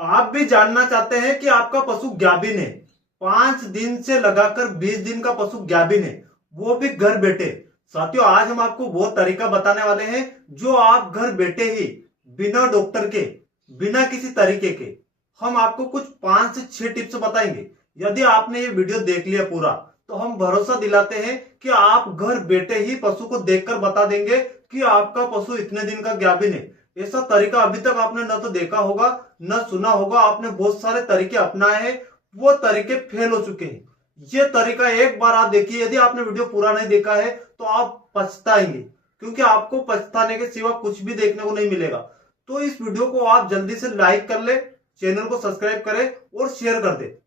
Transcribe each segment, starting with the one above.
आप भी जानना चाहते हैं कि आपका पशु गाभिन है, 5 दिन से लगाकर 20 दिन का पशु गाभिन है, वो भी घर बैठे। साथियों, आज हम आपको वो तरीका बताने वाले हैं जो आप घर बैठे ही बिना डॉक्टर के, बिना किसी तरीके के, हम आपको कुछ 5 से 6 टिप्स बताएंगे। यदि आपने ये वीडियो देख लिया पूरा तो हम भरोसा दिलाते हैं कि आप घर बैठे ही पशु को देखकर बता देंगे कि आपका पशु इतने दिन का गाभिन है। ऐसा तरीका अभी तक आपने न तो देखा होगा न सुना होगा। आपने बहुत सारे तरीके अपनाए हैं, वो तरीके फेल हो चुके हैं। ये तरीका एक बार आप देखिए, यदि आपने वीडियो पूरा नहीं देखा है तो आप पछताएंगे, क्योंकि आपको पछताने के सिवा कुछ भी देखने को नहीं मिलेगा। तो इस वीडियो को आप जल्दी से लाइक कर ले, चैनल को सब्सक्राइब करें और शेयर कर दे।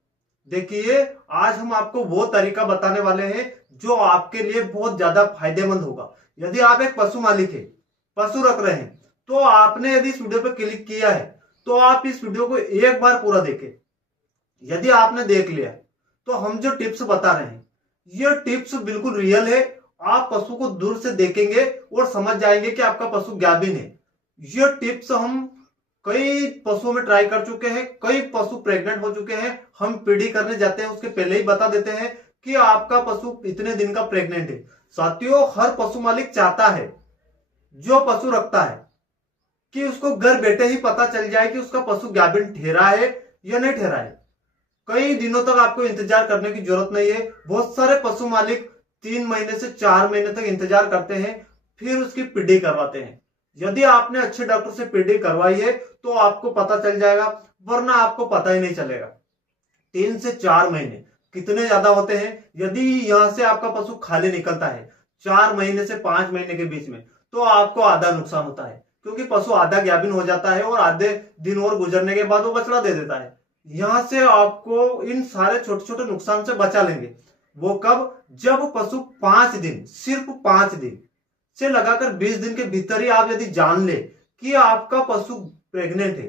देखिए, आज हम आपको वो तरीका बताने वाले हैं जो आपके लिए बहुत ज्यादा फायदेमंद होगा। यदि आप एक पशु मालिक है, पशु रख रहे हैं, तो आपने यदि इस वीडियो पर क्लिक किया है तो आप इस वीडियो को एक बार पूरा देखें। यदि आपने देख लिया तो हम जो टिप्स बता रहे हैं ये टिप्स बिल्कुल रियल है। आप पशु को दूर से देखेंगे और समझ जाएंगे कि आपका पशु गाभिन है। ये टिप्स हम कई पशुओं में ट्राई कर चुके हैं, कई पशु प्रेग्नेंट हो चुके हैं। हम पीढ़ी करने जाते हैं उसके पहले ही बता देते हैं कि आपका पशु इतने दिन का प्रेग्नेंट है। साथियों, हर पशु मालिक चाहता है, जो पशु रखता है, कि उसको घर बैठे ही पता चल जाए कि उसका पशु गाभिन ठहरा है या नहीं ठहरा है। कई दिनों तक आपको इंतजार करने की जरूरत नहीं है। बहुत सारे पशु मालिक 3 महीने से 4 महीने तक इंतजार करते हैं, फिर उसकी पीढ़ी करवाते हैं। यदि आपने अच्छे डॉक्टर से पीढ़ी करवाई है तो आपको पता चल जाएगा, वरना आपको पता ही नहीं चलेगा। 3 से 4 महीने कितने ज्यादा होते हैं। यदि यहां से आपका पशु खाली निकलता है 4 महीने से 5 महीने के बीच में, तो आपको आधा नुकसान होता है, क्योंकि पशु आधा गाभिन हो जाता है और आधे दिन और गुजरने के बाद वो बछड़ा दे देता है। यहां से आपको इन सारे छोटे छोटे नुकसान से बचा लेंगे। वो कब? जब पशु 5 दिन, सिर्फ 5 दिन से लगाकर 20 दिन के भीतर ही आप यदि जान ले कि आपका पशु प्रेग्नेंट है,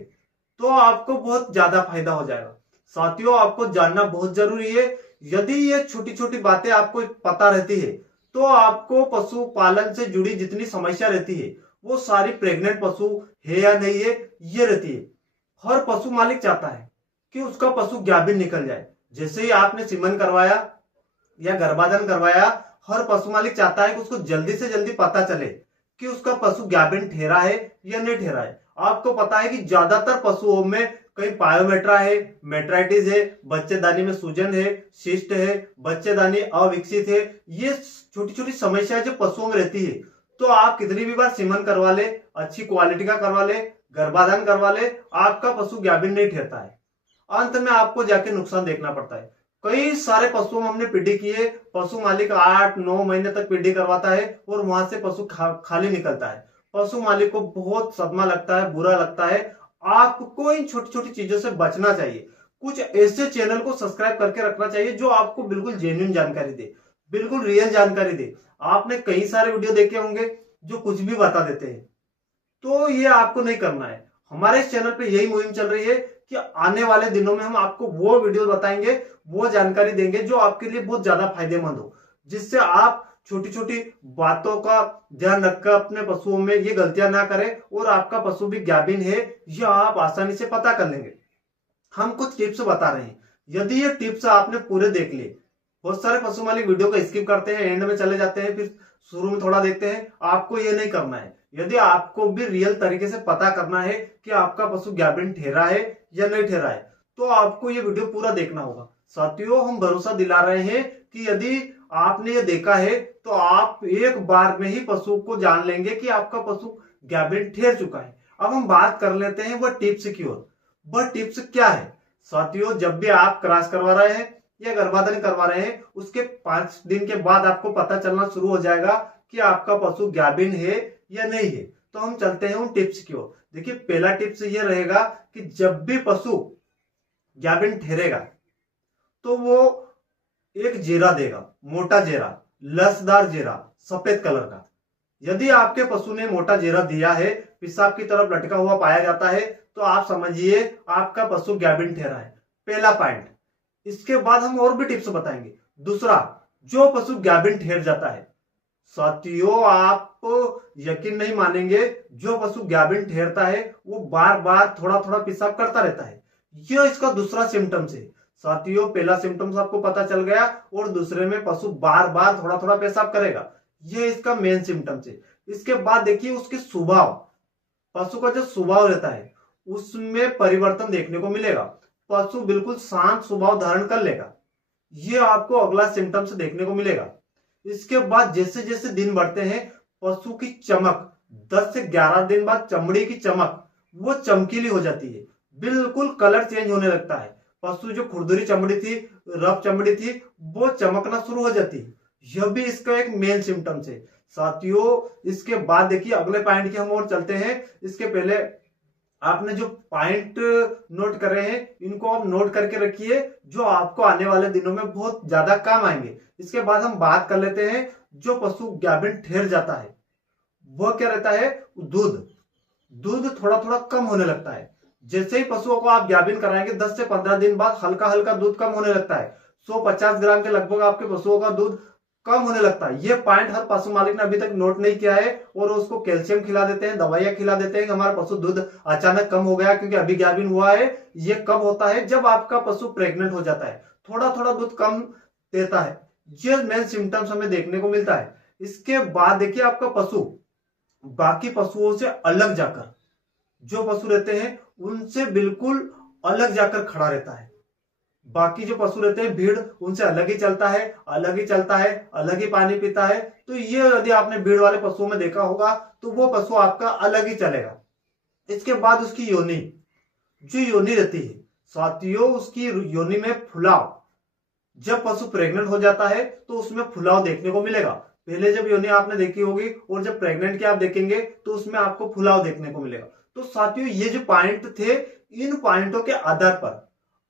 तो आपको बहुत ज्यादा फायदा हो जाएगा। साथियों, आपको जानना बहुत जरूरी है। यदि ये छोटी छोटी बातें आपको पता रहती है तो आपको पशु पालन से जुड़ी जितनी समस्या रहती है वो सारी प्रेग्नेंट पशु है या नहीं है ये रहती है। हर पशु मालिक चाहता है कि उसका पशु गाभिन निकल जाए। जैसे ही आपने सीमन करवाया या गर्भाधान करवाया, हर पशु मालिक चाहता है कि उसको जल्दी से जल्दी पता चले कि उसका पशु गाभिन ठहरा है या नहीं ठहरा है। आपको पता है कि ज्यादातर पशुओं में कहीं पायोमेट्रा है, मेट्राइटिस है, बच्चेदानी में सूजन है, सिस्ट है, बच्चेदानी अविकसित है। ये छोटी छोटी समस्याएं जो पशुओं में रहती है, तो आप कितनी भी बार सीमन करवा ले, अच्छी क्वालिटी का करवा ले, गर्भाधान करवा ले, आपका पशु गाभिन नहीं ठहरता है। अंत में आपको जाके नुकसान देखना पड़ता है। कई सारे पशुओं में हमने पीढ़ी की है, पशु मालिक 8-9 महीने तक पीढ़ी करवाता है और वहां से पशु खाली निकलता है। पशु मालिक को बहुत सदमा लगता है, बुरा लगता है। आपको इन छोटी छोटी चीजों से बचना चाहिए। कुछ ऐसे चैनल को सब्सक्राइब करके रखना चाहिए जो आपको बिल्कुल जेन्युइन जानकारी दे, बिल्कुल रियल जानकारी दे। आपने कई सारे वीडियो देखे होंगे जो कुछ भी बता देते हैं, तो ये आपको नहीं करना है। हमारे इस चैनल पे यही मुहिम चल रही है कि आने वाले दिनों में हम आपको वो वीडियो बताएंगे, वो जानकारी देंगे जो आपके लिए बहुत ज्यादा फायदेमंद हो, जिससे आप छोटी छोटी बातों का ध्यान रखकर अपने पशुओं में ये गलतियां ना करें और आपका पशु भी गाभिन है यह आप आसानी से पता कर लेंगे। हम कुछ टिप्स बता रहे हैं। यदि ये टिप्स आपने पूरे देख लिए, बहुत सारे पशु मालिक वीडियो को स्किप करते हैं, एंड में चले जाते हैं, फिर शुरू में थोड़ा देखते हैं। आपको ये नहीं करना है। यदि आपको भी रियल तरीके से पता करना है कि आपका पशु गाभिन ठहरा है या नहीं ठहरा है, तो आपको ये वीडियो पूरा देखना होगा। साथियों, हम भरोसा दिला रहे हैं कि यदि आपने ये देखा है तो आप एक बार में ही पशु को जान लेंगे कि आपका पशु गाभिन ठहर चुका है। अब हम बात कर लेते हैं वह टिप्स की ओर। वह टिप्स क्या है? साथियों, जब भी आप क्रॉस करवा रहे हैं या गर्भाधान करवा रहे हैं, उसके 5 दिन के बाद आपको पता चलना शुरू हो जाएगा कि आपका पशु गाभिन है या नहीं है। तो हम चलते हैं उन टिप्स की ओर। देखिए, पहला टिप्स ये रहेगा कि जब भी पशु गाभिन ठहरेगा तो वो एक जेरा देगा, मोटा जेरा, लसदार जेरा, सफेद कलर का। यदि आपके पशु ने मोटा जेरा दिया है, पेशाब की तरफ लटका हुआ पाया जाता है, तो आप समझिए आपका पशु गाभिन ठहरा है। पहला पॉइंट। इसके बाद हम और भी टिप्स बताएंगे। दूसरा, जो पशु गाभिन ठहर जाता है, साथियों आप यकीन नहीं मानेंगे, जो पशु गाभिन ठहरता है वो बार बार थोड़ा थोड़ा पेशाब करता रहता है। ये इसका दूसरा सिम्टम्स है साथियों। पहला सिम्टम्स आपको पता चल गया और दूसरे में पशु बार बार थोड़ा थोड़ा पेशाब करेगा, ये इसका मेन सिम्टम्स है। इसके बाद देखिए उसके स्वभाव, पशु का जो स्वभाव रहता है उसमें परिवर्तन देखने को मिलेगा। पशु बिल्कुल शांत स्वभाव धारण कर लेगा, ये आपको अगला सिम्टम्स देखने को मिलेगा। इसके बाद जैसे जैसे दिन बढ़ते हैं पशु की चमक 10 से 11 दिन बाद चमड़ी की चमक वो चमकीली हो जाती है, बिल्कुल कलर चेंज होने लगता है। पशु जो खुरदुरी चमड़ी थी, रफ चमड़ी थी, वो चमकना शुरू हो जाती है। यह भी इसका एक मेन सिम्टम्स है साथियों। इसके बाद देखिए अगले पॉइंट की हम और चलते हैं। इसके पहले आपने जो पॉइंट नोट कर रहे हैं इनको आप नोट करके रखिए, जो आपको आने वाले दिनों में बहुत ज्यादा काम आएंगे। इसके बाद हम बात कर लेते हैं जो पशु गाभिन ठहर जाता है वह क्या रहता है, दूध थोड़ा थोड़ा कम होने लगता है। जैसे ही पशुओं को आप गाभिन कराएंगे 10 से 15 दिन बाद हल्का हल्का दूध कम होने लगता है। 150 ग्राम के लगभग आपके पशुओं का दूध कम होने लगता है। ये पॉइंट हर पशु मालिक ने अभी तक नोट नहीं किया है और उसको कैल्शियम खिला देते हैं, दवाइयां खिला देते हैं कि हमारा पशु दूध अचानक कम हो गया क्योंकि अभी गाभिन हुआ है। ये कब होता है, जब आपका पशु प्रेग्नेंट हो जाता है, थोड़ा थोड़ा दूध कम देता है। ये मेन सिम्टम्स हमें देखने को मिलता है। इसके बाद देखिए आपका पशु बाकी पशुओं से अलग जाकर, जो पशु रहते हैं उनसे बिल्कुल अलग जाकर खड़ा रहता है। बाकी जो पशु रहते हैं भीड़ उनसे अलग ही चलता है, अलग ही चलता है, अलग ही पानी पीता है। तो ये यदि आपने भीड़ वाले पशुओं में देखा होगा तो वो पशु आपका अलग ही चलेगा। इसके बाद उसकी योनि, जो योनि रहती है साथियों, उसकी योनि में फुलाव, जब पशु प्रेग्नेंट हो जाता है तो उसमें फुलाव देखने को मिलेगा। पहले जब योनि आपने देखी होगी और जब प्रेग्नेंट की आप देखेंगे तो उसमें आपको फुलाव देखने को मिलेगा। तो साथियों ये जो पॉइंट थे, इन पॉइंटों के आधार पर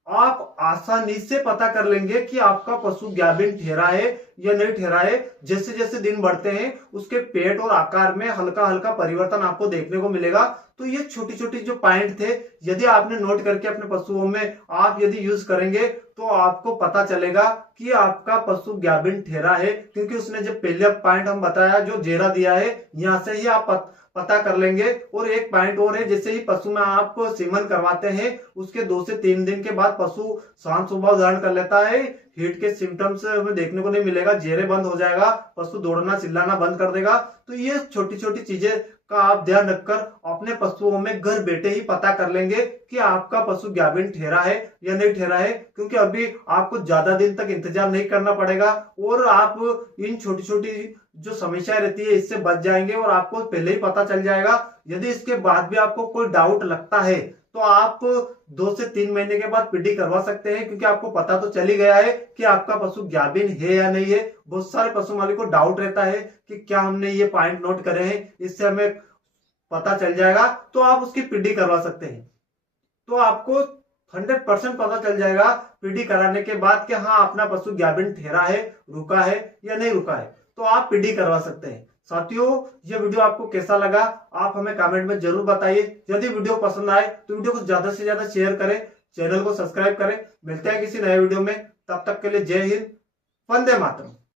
आप आसानी से पता कर लेंगे कि आपका पशु गाभिन ठहरा है या नहीं ठहरा है। जैसे जैसे दिन बढ़ते हैं उसके पेट और आकार में हल्का हल्का परिवर्तन आपको देखने को मिलेगा। तो ये छोटी छोटी जो पॉइंट थे, यदि आपने नोट करके अपने पशुओं में आप यदि यूज करेंगे तो आपको पता चलेगा कि आपका पशु गाभिन ठहरा है, क्योंकि उसने जो पहले पॉइंट हम बताया जो जेरा दिया है, यहां से ही आप पता कर लेंगे। और एक पॉइंट और है, जैसे ही पशु में आप सीमन करवाते हैं उसके 2 से 3 दिन के बाद पशु शांत स्वभाव धारण कर लेता है। हीट के सिम्टम्स हमें देखने को नहीं मिलेगा, जेरे बंद हो जाएगा, पशु दौड़ना चिल्लाना बंद कर देगा। तो ये छोटी छोटी चीजें का आप ध्यान रखकर अपने पशुओं में घर बैठे ही पता कर लेंगे कि आपका पशु गाभिन ठहरा है या नहीं ठहरा है, क्योंकि अभी आपको ज्यादा दिन तक इंतजार नहीं करना पड़ेगा और आप इन छोटी छोटी जो समस्या रहती है इससे बच जाएंगे और आपको पहले ही पता चल जाएगा। यदि इसके बाद भी आपको कोई डाउट लगता है तो आप 2 से 3 महीने के बाद पीडी करवा सकते हैं, क्योंकि आपको पता तो चल ही गया है कि आपका पशु गाभिन है या नहीं है। बहुत सारे पशु मालिक को डाउट रहता है कि क्या हमने ये पॉइंट नोट करे हैं, इससे हमें पता चल जाएगा, तो आप उसकी पीडी करवा सकते हैं। तो आपको 100% पता चल जाएगा पीडी कराने के बाद कि हाँ अपना पशु गाभिन ठहरा है, रुका है या नहीं रुका है, तो आप पीडी करवा सकते हैं। साथियों ये वीडियो आपको कैसा लगा आप हमें कमेंट में जरूर बताइए। यदि वीडियो पसंद आए तो वीडियो को ज्यादा से ज्यादा शेयर करें, चैनल को सब्सक्राइब करें। मिलते हैं किसी नए वीडियो में, तब तक के लिए जय हिंद, वंदे मातरम।